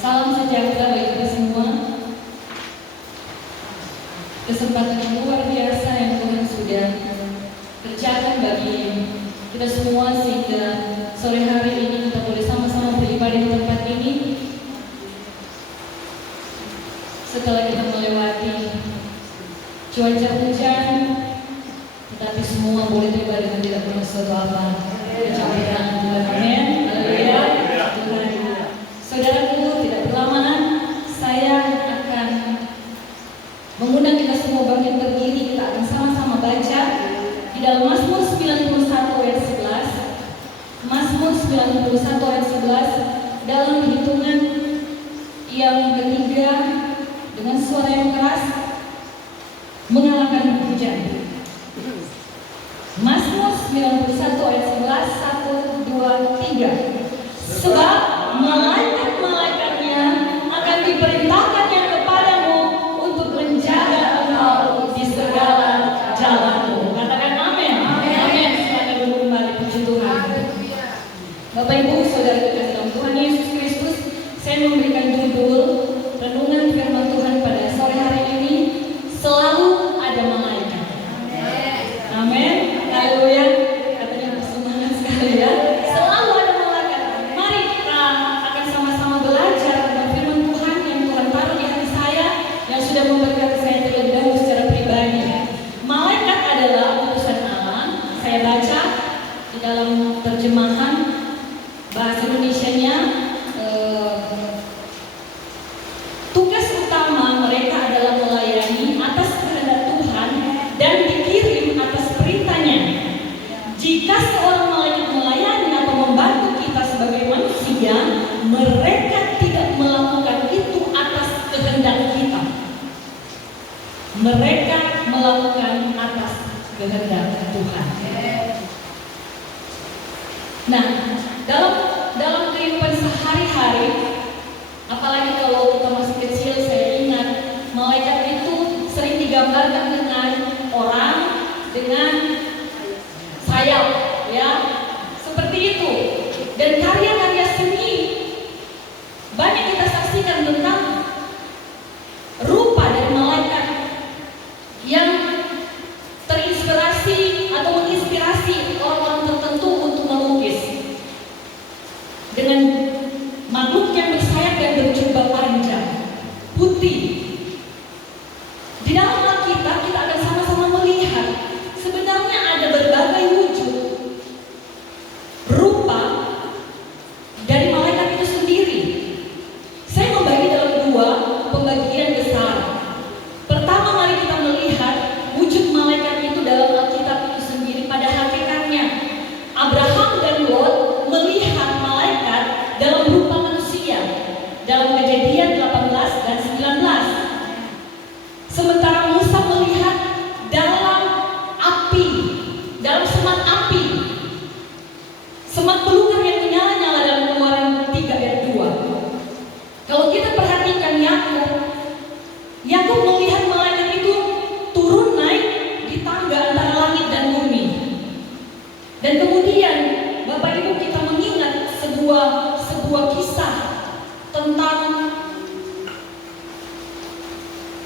Salam sejahtera bagi kita semua. Kesempatan yang luar biasa yang Tuhan sudah kerjakan bagi kita semua, sehingga sore hari ini kita boleh sama-sama beribadah di tempat ini. Setelah kita melewati cuaca hujan, tetapi semua boleh tiba dengan tidak pernah suatu apa. Kecapean Tuhan, amin. Haleluya. Tuhan, saudaraku, tidak berlama saya akan mengundang kita semua bangkit berdiri. Kita akan sama-sama baca di dalam Mazmur 91 ayat 11. Mazmur 91 ayat 11 dalam hitungan yang ketiga dengan suara yang keras mengalahkan hujan. Mazmur 91 ayat 11, 1, 2, 3. Sebab malaikat-malaikatnya akan diperintahkannya kepadamu untuk menjaga engkau di segala jalanmu. Katakan amin. Amin. Silakan duduk kembali, puji Tuhan. Bapak Ibu Saudara kita dalam Tuhan Yesus Kristus, saya memberikan judul renungan firman Tuhan pada sore hari ini, selalu ada malaikat. Amin. Haleluya. Katanya bersemangat sekali ya. Selalu ada malaikat. Mari kita akan sama-sama belajar tentang firman Tuhan yang Tuhan taruh di hati saya, yang sudah memberkati saya terlebih dahulu secara pribadi. Malaikat adalah utusan Allah. Saya baca di dalam terjemahan bahasa Indonesianya. Tugas utama mereka adalah melayani atas kehendak Tuhan dan dikirim atas perintahnya. Jika seorang malaikat melayani atau membantu kita sebagai manusia, mereka tidak melakukan itu atas kehendak kita. Mereka melakukan atas kehendak Tuhan. Nah, dalam kehidupan sehari-hari, apalagi kalau kita masih kecil, saya ingat malaikat itu sering digambarkan dengan orang dengan sayap, ya, seperti itu. Dan karya-karya seni banyak kita saksikan tentang rupa dari malaikat yang terinspirasi atau menginspirasi orang-orang tertentu untuk melukis dengan makhluk yang bersayap dan berjubah panjang putih. Di dalam Alkitab kita akan sama-sama melihat sebenarnya ada berbagai wujud rupa dari malaikat itu sendiri. Saya membagi dalam dua pembagian besar. Pertama, mari kita melihat wujud malaikat itu dalam Alkitab itu sendiri. Pada hakikatnya Abraham dan Lot melihat malaikat dalam rupa manusia dalam Kejadian 18 dan 19. Sementara Musa melihat dalam api, dalam semat api, semat belukar yang menyala-nyala dalam Keluaran 3 ayat 2. Kalau kita perhatikan Yakub melihat malaikat itu turun naik di tangga antara langit dan bumi. Dan kemudian Bapak Ibu, kita mengingat sebuah kisah tentang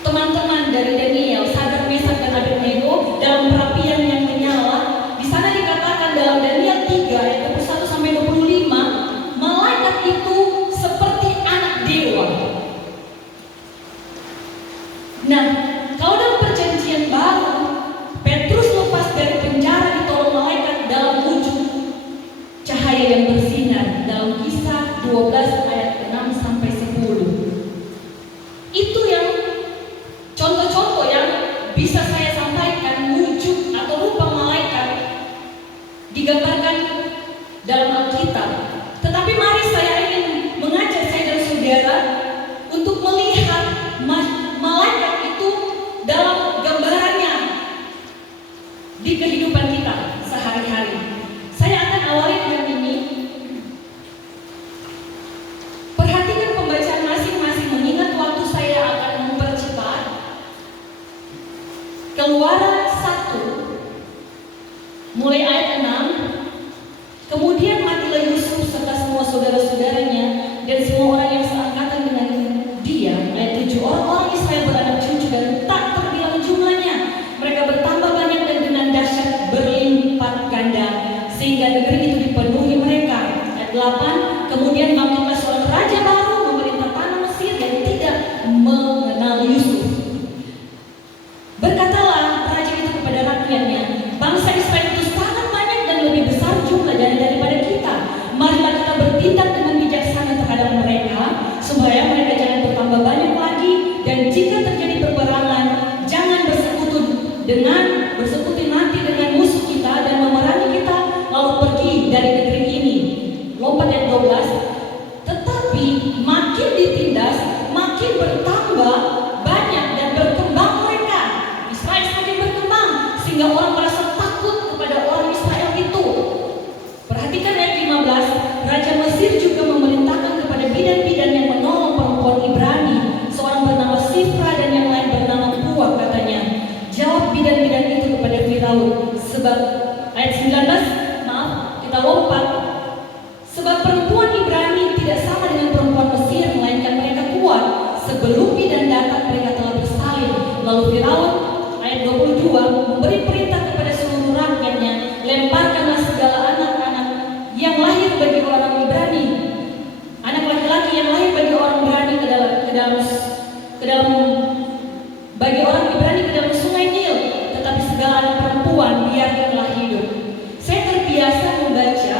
teman-teman dari Daniel, Sadrak, Mesak, dan Abednego dalam perapian yang menyala. Di sana dikatakan dalam Daniel 3 ayat 21 sampai 25, malaikat itu seperti anak dewa. Nah, kalau dalam perjanjian baru, Petrus lepas dari penjara ditolong malaikat dalam wujud cahaya yang bersinar dalam Kisah 12 ayat 6 sampai 10. Itu yang contoh-contoh yang bisa saya sampaikan, wujud atau rupa malaikat digambarkan dalam Alkitab. Tetapi mari saya ingin mengajak saya dan saudara untuk melihat malaikat itu dalam gambarannya di kehidupan kita sehari-hari. Saya akan awali dengan ini. Perhatikan pembacaan masing-masing, mengingat waktu saya akan mempercepat. Keluaran 1 mulai ayat 6. Kemudian matilah Yusuf serta semua saudara-saudaranya kemudian bangkitlah seorang raja baru memerintah tanah Mesir yang tidak mengenal Yusuf. Berkatalah raja itu kepada rakyatnya, bangsa Israel itu sangat banyak dan lebih besar jumlah daripada kita. Marilah kita bertindak dengan bijaksana terhadap mereka, supaya mereka jangan bertambah banyak lagi. Dan jika terjadi peperangan, jangan bersekutu nanti dengan musuh kita dan memerangi kita, lalu pergi dari negeri ini. Lompat ayat 12. Tetapi makin ditindas, makin bertambah banyak dan berkembang mereka. Israel semakin berkembang sehingga orang merasa takut kepada orang Israel itu. Perhatikan ayat 15. Raja Mesir juga memerintahkan kepada bidan-bidan yang menolong perempuan Ibrani, seorang bernama Sifra dan yang lain bernama Puah, katanya, jawab bidan-bidan itu kepada Firaun. Sebab ayat 19, maaf, kita lompat. Sebab perempuan Ibrani tidak sama dengan perempuan Mesir, melainkan mereka kuat. Sebelum bidan datang, mereka telah bersalin. Lalu Firaun, ayat 22, memberi perintah kepada seluruh rakyatnya, lemparkanlah segala anak-anak yang lahir bagi orang Ibrani, anak laki-laki yang lahir bagi orang Ibrani bagi orang Ibrani ke dalam sungai Nil, tetapi segala anak perempuan biarkanlah hidup. Saya terbiasa membaca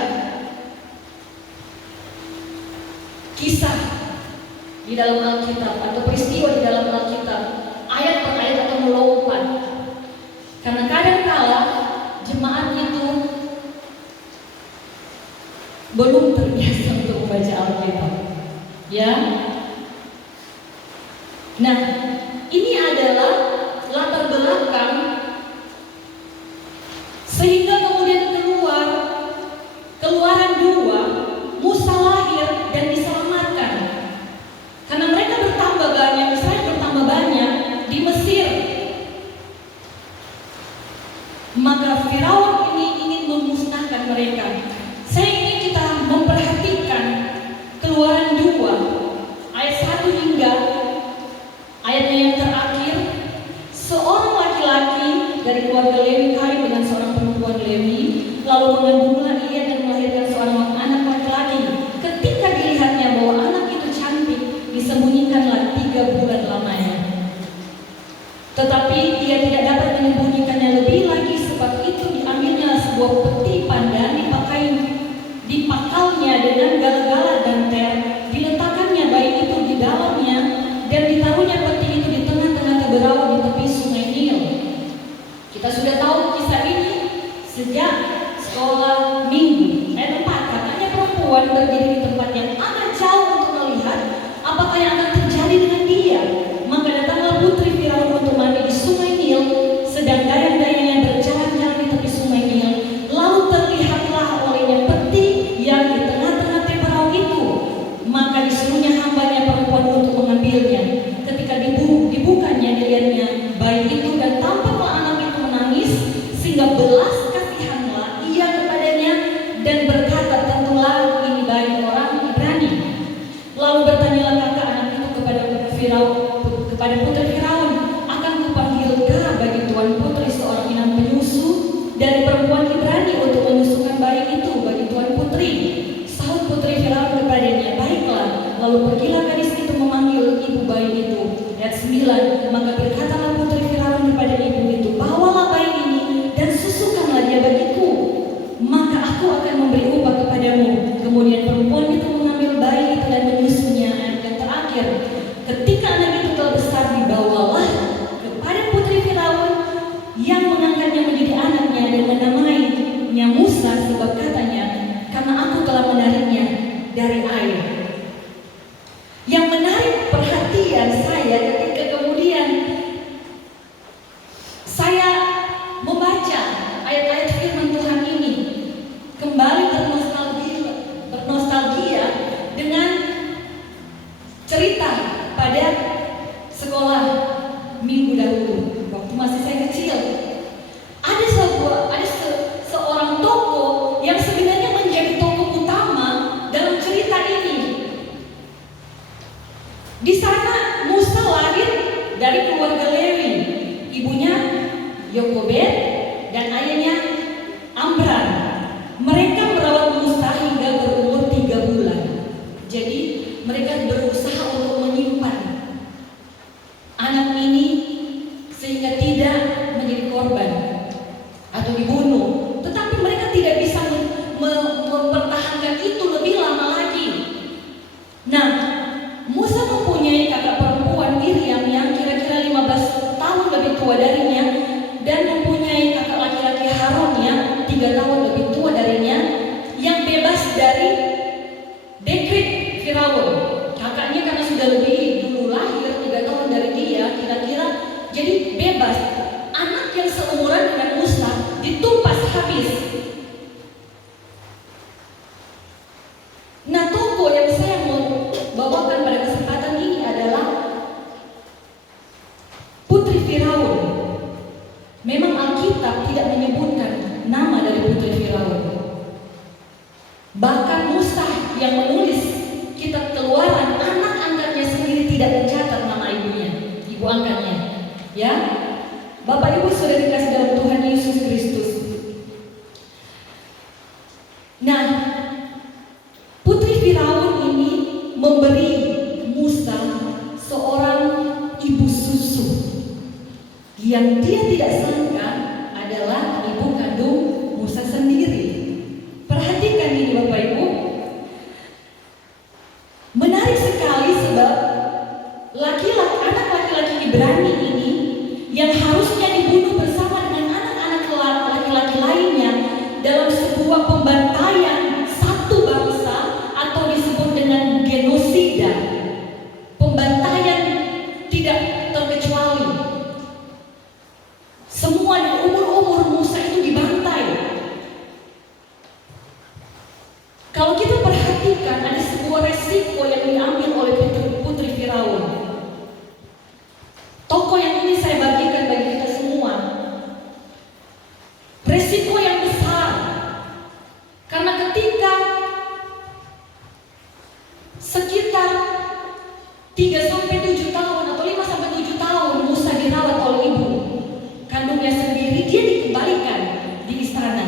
kisah di dalam Alkitab atau peristiwa di dalam Alkitab ayat per ayat atau melompat, karena kadang-kala jemaat itu belum terbiasa untuk membaca Alkitab, ya. Nah, ini adalah latar belakang sehingga kemudian Keluaran 2, Musa lahir dan diselamatkan. Karena mereka bertambah banyak, Israel bertambah banyak di Mesir. Maka Firaun ini ingin memusnahkan mereka. Saya ingin kita memperhatikan Keluaran 2 ayat 1 hingga ayatnya yang terakhir. Seorang laki-laki dari keluarga Lewi kawin dengan seorang perempuan Lewi, lalu mengandunglah ia dan melahirkan seorang anak laki-laki. Ketika dilihatnya bahwa anak itu cantik, disembunyikanlah 3 bulan lamanya. Tetapi ia tidak dapat menyembunyikannya lebih lagi, sebab itu diambilnya sebuah peti pandan, dipakalnya dengan gala-gala dan ter, diletakkannya bayi itu di dalamnya, dan ditaruhnya peti itu di tengah-tengah keberawat di tepi sungai Nil. Kita sudah tahu kisah ini sejak sekolah minggu. Ayat 4, katanya perempuan berdiri di tempat yang amat jauh untuk melihat apakah yang akan terjadi dengan dia. Maka datanglah putri Firaun untuk mandi di sungai Nil, sedang dayang-dayangnya berjalan-jalan di tepi sungai Nil. Lalu terlihatlah olehnya peti yang di tengah-tengah teparau itu. Maka disuruhnya hambanya perempuan untuk mengambilnya. Ketika dibukanya, dilihatnya bayi itu, dan tampaklah anak itu menangis, sehingga belas kasihanlah ia kepadanya dan berkata, tentulah ini bayi orang Ibrani. Lalu bertanyalah kakak anak itu kepada putri Firaun, akan kupanggilkah bagi tuan putri seorang inang penyusu dari perempuan Ibrani untuk menyusukan bayi itu bagi tuan putri? Sahut putri Firaun kepadanya, baiklah. Lalu pergilah gadis itu memanggil ibu bayi itu. Ayat 9, maka berkatalah putri Firaun kepada ibu itu, bawalah bayi ini dan susukanlah dia bagiku, maka aku akan memberi upah kepadamu. Kemudian perempuan itu mengambil bayi itu dan menyusunya. Ayat yang terakhir, ketika anak itu telah besar, dibawalah kepada putri Firaun yang mengangkatnya menjadi anaknya dan menamainya Musa, sebab katanya, karena aku telah menariknya dari air. Yang menarik perhatian saya ketika kemudian saya membaca ayat-ayat firman Tuhan ini, kembali bernostalgia dengan cerita pada sekolah minggu dahulu waktu masih saya kecil. Ada seorang tokoh yang sebenarnya menjadi tokoh utama dalam cerita ini. Di sana Musa lahir dari keluarga Lewi, ibunya Yokobed dan ayahnya Amram. Mereka merawat Musa hingga berumur 3 bulan. Firaun. Kakaknya karena sudah lebih dulu lahir 3 tahun dari dia, kira-kira jadi bebas. Anak yang seumuran dengan Musa ditumpas habis. Nah, tokoh yang saya mau bawakan pada kesempatan ini adalah Putri Firaun. Memang Alkitab tidak menyebutkan nama dari Putri Firaun. Bahkan Musa yang menulis kitab Keluaran, anak angkatnya sendiri tidak mencatat nama ibunya, ibu angkatnya. Ya, Bapak Ibu sudah dikasih dalam Tuhan Yesus Kristus. Nah, Putri Firaun ini memberi Musa seorang ibu susu yang dia tidak sangka adalah ibu kandung Musa sendiri. Perhatikan ini Bapak Ibu. Menarik sekali sebab anak laki-laki Ibrani ini yang harusnya dibunuh bersama dengan anak-anak laki-laki lainnya dalam sebuah pembantaian satu bangsa atau disebut dengan genosida. Pembantaian tidak terkecuali. Semua di umur-umur Musa itu dibantai. Kalau kita perhatikan ada sebuah resiko yang diambil oleh Putri Firaun. Tokoh yang ini saya bagikan bagi kita semua. Resiko yang besar. Karena ketika sekitar 3-7 tahun atau 5-7 tahun Musa dirawat oleh ibu kandungnya sendiri, dia dikembalikan di istana.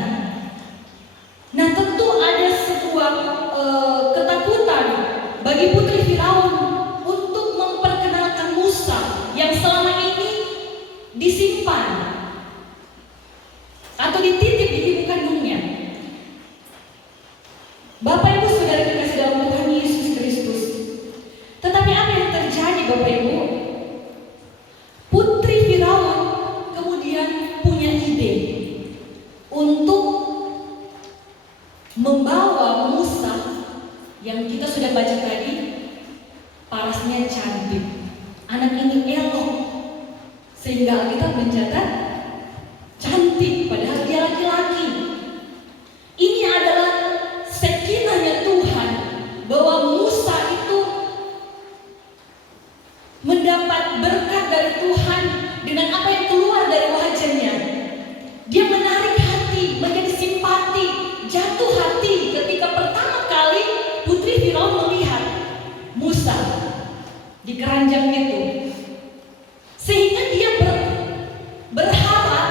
Nah, tentu ada sebuah ketakutan bagi Putri Firaun untuk memperkenalkan Musa yang selama ini disimpan atau dititip di ibu kandungnya. Bapak Ibu saudara dikasih dalam Tuhan Yesus Kristus. Tetapi apa yang terjadi Bapak Ibu? Putri Firaun kemudian punya ide untuk membawa Musa yang kita sudah baca tadi, parasnya cantik, anak ini elok, sehingga kita mencatat cantik padahal dia laki-laki. Ini adalah sekinahnya Tuhan bahwa Musa itu mendapat berkat dari Tuhan dengan apa yang keluar dari wajahnya. Dia menarik hati, menjadi simpati, jatuh hati ketika pertama kali Putri Firaun melihat Musa di keranjang itu. Sehingga dia berharap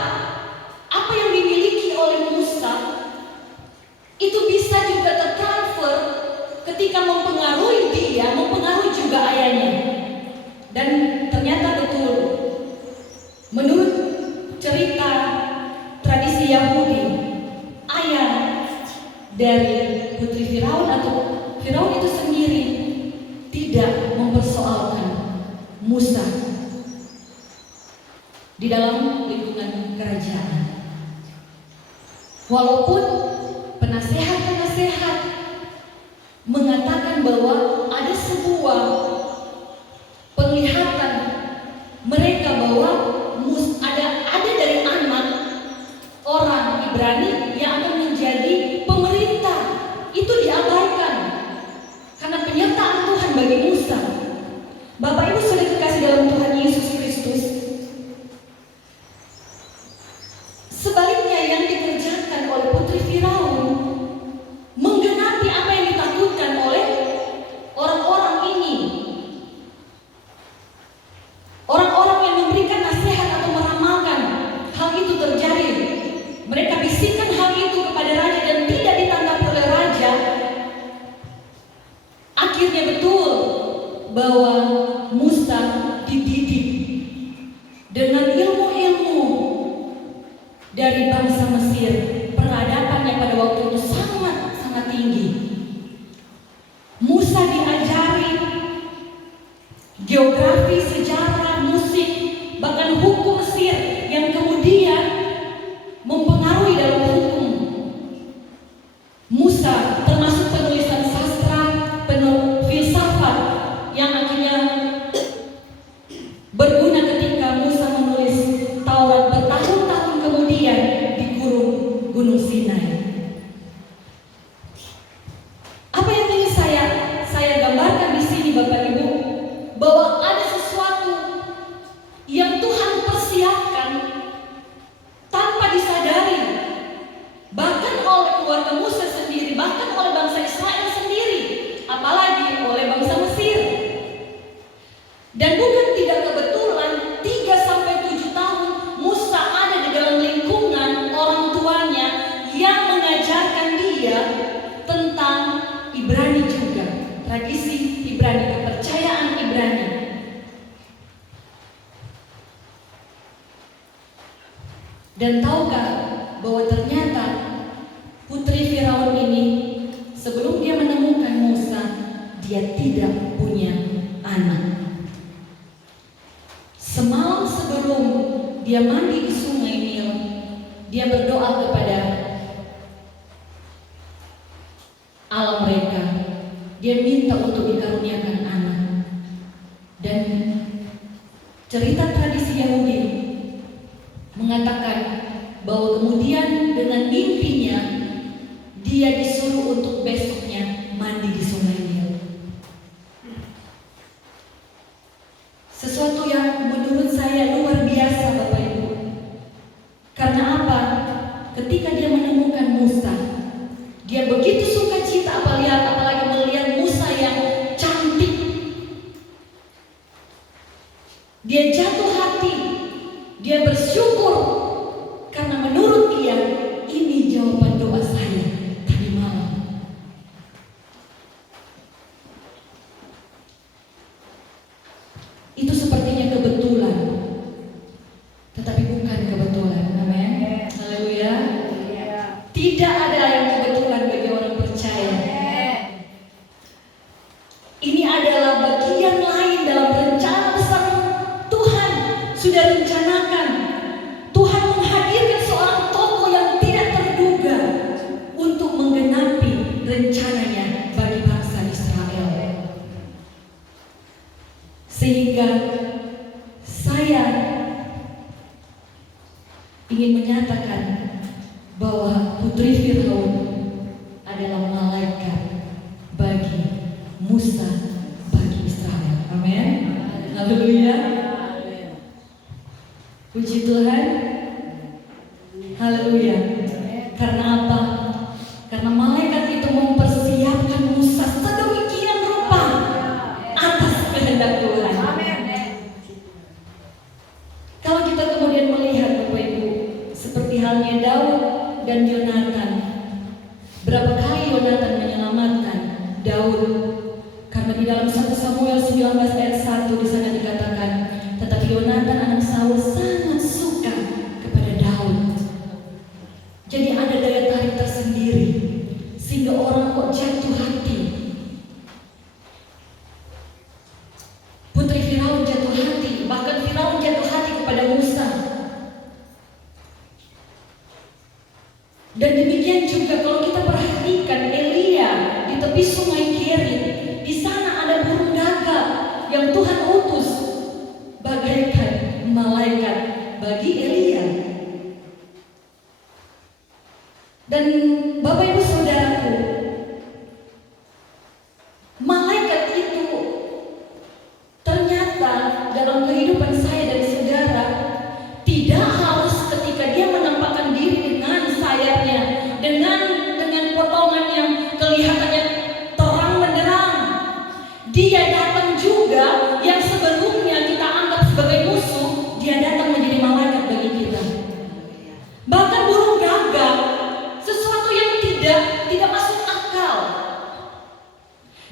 apa yang dimiliki oleh Musa itu bisa juga tertransfer ketika mempengaruhi dia, mempengaruhi juga ayahnya. Dan ternyata betul, menurut cerita tradisi Yahudi, ayah dari Putri Firaun atau Firaun itu sendiri tidak mempersoalkan Musa di dalam lingkungan kerajaan. Walaupun penasehat-penasehat mengatakan bahwa ada sebuah penglihatan mereka bahwa ada dari anak orang Ibrani yang akan menjadi pemerintah, itu diabaikan karena penyertaan Tuhan bagi Musa. Bapak Ibu sudah dikasih dalam Tuhan Yesus Kristus. Sebaliknya yang dikerjakan oleh Putri Firaun menggenapi apa yang ditakutkan oleh orang-orang ini. Orang-orang yang memberikan nasihat atau meramalkan hal itu terjadi. Mereka bisikkan hal itu kepada raja dan tidak ditanggapi oleh raja. Akhirnya betul bahwa Musa dididik dengan ilmu-ilmu dari bangsa Mesir. Peradabannya pada waktu itu sangat tinggi. Musa diajari geografi, sejarah, musik, bahkan hukum Mesir yang kemudian mempengaruhi dalam hukum. Musa termasuk penulisan sastra, filsafat, Ibrani, kepercayaan Ibrani. Dan tahukah bahwa ternyata putri Firaun ini sebelum dia menemukan Musa, dia tidak punya anak. Semalam sebelum dia mandi di sungai Nil, dia berdoa kepada Allah mereka. Dia minta untuk dikaruniakan anak. Dan cerita tradisi Yahudi mengatakan bahwa kemudian dengan mimpinya dia disuruh untuk besoknya mandi di sungai Nil. Sesuatu yang menurut saya luar biasa, Bapak Ibu. Karena apa? Ketika dia menemukan Musa, dia begitu sukacita, apalagi melihat Musa yang cantik. Dia jatuh hati, dia bersyukur karena menurut dia ini jawaban doa saya tadi malam. Itu sepertinya kebetulan, tetapi bukan kebetulan. Amin. Haleluya. Tidak ada yang kebetulan bagi orang percaya. Ini adalah bagian lain dalam rencana besar Tuhan sudah rencanakan. Tuhan menghadirkan seorang tokoh yang tidak terduga untuk menggenapi rencananya bagi bangsa Israel. Sehingga saya ingin menyatakan bahwa putri Firaun adalah malaikat bagi Musa, bagi Israel. Amin. Haleluya. Puji Tuhan. Haleluya. Karena apa? Karena malaikat itu mempersiapkan Musa sedemikian rupa atas kehendak Tuhan. Kalau kita kemudian melihat, Bapak Ibu, seperti halnya Daud dan Yonatan, berapa kali Yonatan menyelamatkan Daud? Karena di dalam 1 Samuel 19 ayat 1 di sana dikatakan, tetapi Yonatan anak Saul sangat suka kepada Daud. Jadi ada daya tarik tersendiri sehingga orang kok jatuh hati. Putri Firaun jatuh hati, bahkan Firaun jatuh hati kepada Musa. Dan demikian juga kalau kita perhatikan Elia di tepi sungai Kerit, di sana ada burung gagak yang Tuhan utus bagaikan malaikat bagi Elia. Dan Bapak Ibu Saudaraku, malaikat itu ternyata dalam kehidupan saya dan saudara tidak harus ketika dia menampakkan diri dengan sayapnya, dengan potongan yang kelihatannya terang benderang. Dia datang juga yang sebelumnya kita anggap sebagai musuh, dia datang menjadi malaikat bagi kita. Bahkan burung gagak, sesuatu yang tidak masuk akal.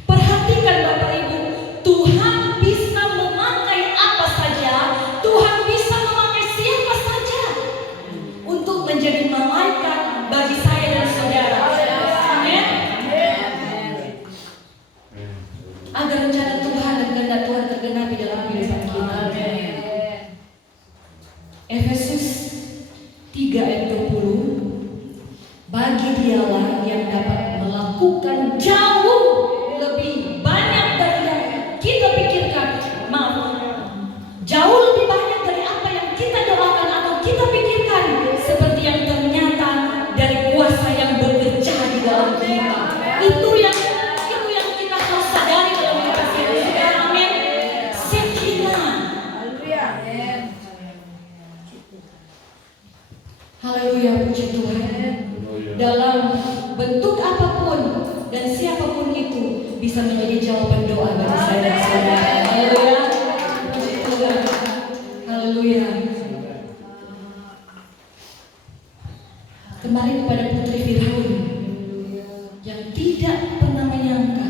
Perhatikan Bapak Ibu, Tuhan bisa memakai apa saja, Tuhan bisa memakai siapa saja untuk menjadi malaikat bagi saya dan saudara. Amin. Agar rencana Tuhan dan kehendak Tuhan tergenapi dalam kehidupan kita. Efesus 3 ayat 20, bagi dialah yang dapat melakukan jauh lebih banyak dari yang kita pikirkan. Jauh lebih banyak dari apa yang kita doakan atau kita pikirkan, seperti yang ternyata dari kuasa yang bekerja di dalam kita. Itu yang kita harus sadari dalam hidup kita. Amin. Sekian. Haleluya, puji Tuhan. Dalam bentuk apapun dan siapapun itu bisa menjadi jawaban doa bagi saya dan saudara. Haleluya. Puji Tuhan. Haleluya. Kembali kepada putri Firaun yang tidak pernah menyangka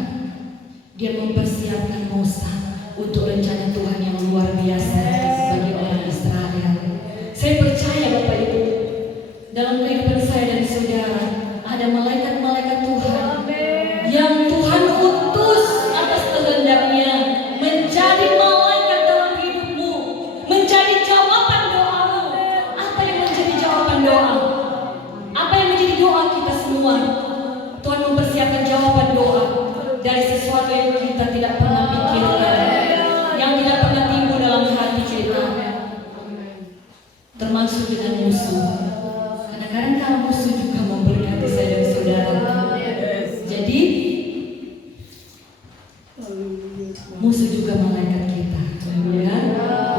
dia mempersiapkan Musa untuk rencana Tuhan yang luar biasa bagi orang Israel. Saya percaya Bapak Ibu, dalam kehidupan saya dan saudara ada malaikat-malaikat Tuhan yang Tuhan utus atas kehendaknya menjadi malaikat dalam hidupmu, menjadi jawaban doamu. Apa yang menjadi jawaban doa? Apa yang menjadi doa kita semua? Tuhan mempersiapkan jawaban doa dari sesuatu yang kita tidak pernah pikirkan, yang tidak pernah timbul dalam hati kita, termasuk dengan musuh. Kadang-kadang kalau musuh juga memberkati saya dan saudara. Jadi musuh juga malaikat kita, ya.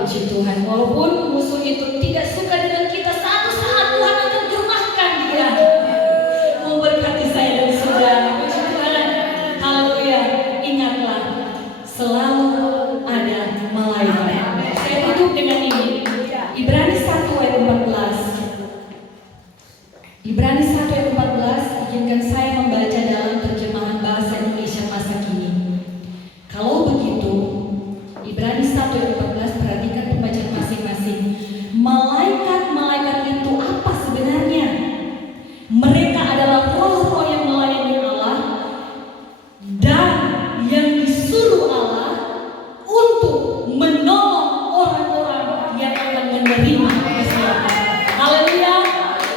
Puji Tuhan. Walaupun musuh itu tidak suka dengan kita, satu saat Tuhan akan gerahkan dia memberkati saya dan saudara. Puji Tuhan. Haleluya. Ingatlah, selalu ada malaikat. Saya tutup dengan ini. Ibrani 1 ayat 14. Ibrani 1 ayat 14, izinkan saya membaca dalam terjemahan bahasa Indonesia masa kini. Kalau begitu, Ibrani 1 ayat 14, perhatikan pembacaan masing-masing. Malaikat-malaikat itu apa sebenarnya? Mereka adalah roh-roh yang melayani Allah dan yang disuruh Allah untuk menolong orang-orang yang akan menerima keselamatan. Haleluya.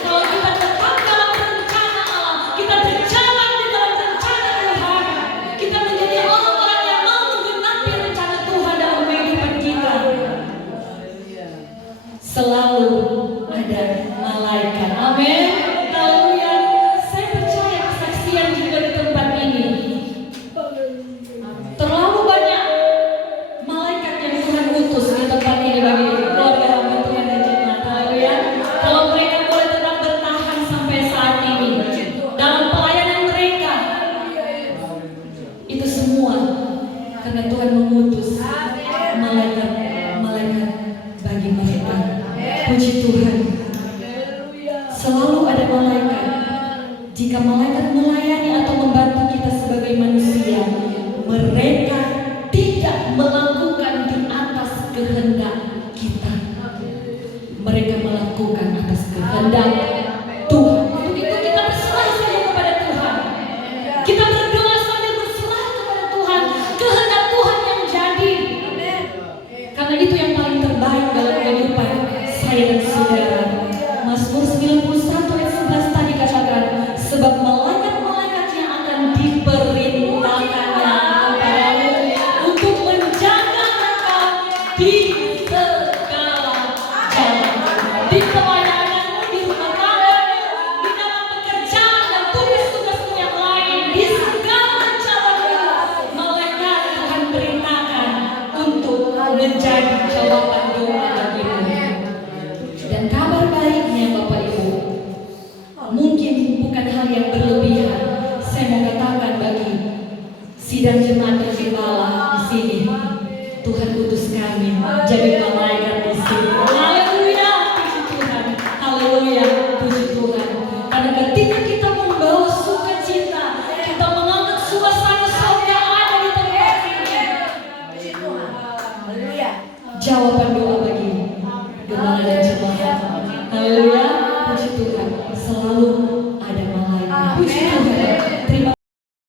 Kalau kita tetap dalam rencana Allah, kita berjalan di dalam rencana Tuhan, kita menjadi orang-orang yang mau menggenapi rencana Tuhan dalam kehidupan kita. Selalu ada malaikat. Amin. Haleluya. Saya percaya kesaksian juga di tempat ini. Terlalu banyak malaikat yang Tuhan utus di tempat ini bagi keluarga hamba Tuhan dan jemaat. Haleluya. Kalau mereka boleh tetap bertahan sampai saat ini dalam pelayanan mereka, itu semua karena Tuhan mengutus malaikat-malaikat bagi mereka. Puji Tuhan. Selalu ada malaikat. Jika malaikat melayani atau membantu kita sebagai manusia, mereka tidak melakukan di atas kehendak kita. Mereka melakukan atas kehendak Tuhan. Untuk itu kita berserah saja kepada Tuhan. Kita berdoa sambil berserah kepada Tuhan. Kehendak Tuhan yang jadi. Karena itu yang paling terbaik dalam kehidupan saya dan saudara. Mazmur 91 ayat 11 tadi katakan, sebab malaikat-malaikatnya akan diperintahkannya kepadamu untuk menjaga engkau di segala jalan, di pelayananmu, di rumah tanggamu, di dalam pekerjaan dan tugas-tugasmu yang lain, di segala jalanmu. Malaikat Tuhan perintahkan untuk menjadi jawaban doa bagimu. Dan kabar baiknya Bapak Ibu, mungkin bukan hal yang berlebihan. Saya mau katakan bagi sidang jemaat dan gembala di sini, Tuhan utus kami jadi malaikat di sini. Haleluya, puji Tuhan. Haleluya, puji Tuhan. Karena ketika kita membawa sukacita, kita mengangkat suasana surga ada di tempat ini. Jawaban doa bagi gembala dan jemaat. Haleluya, puji Tuhan. Selalu